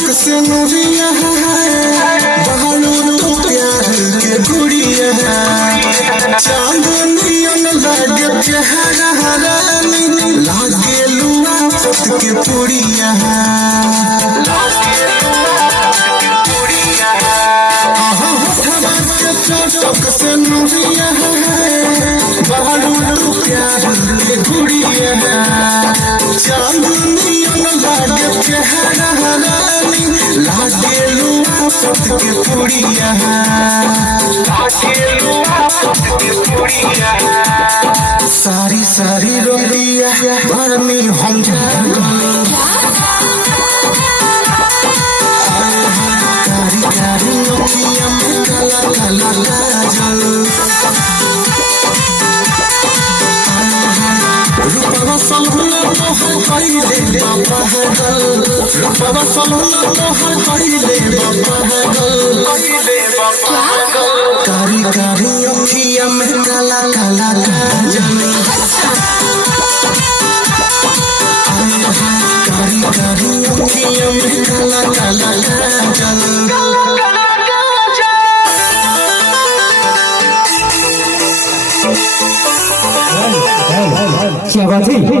चक से नूरिया बहालू तो प्यार के गुड़िया चांदनियन लागे चेहरा रानी लागे लुआ पत के पुड़िया चक से नूरिया बहालू तो प्यार के गुड़िया चांदनियन लागे चेहरा रानी लागे लुआ पत के पुड़िया सारी सारी रोलिया भरनी हम कारी कारी नोकिया में काला काला काजल रूपवा सलहुला तोहर पहिले बाबा हगल रूपवा सलहुला तोहर पहिले बाबा हगल कारी कारी नोकिया में काला काला काजल कारी कारी नोकिया में काला काला काजल क्या बात है।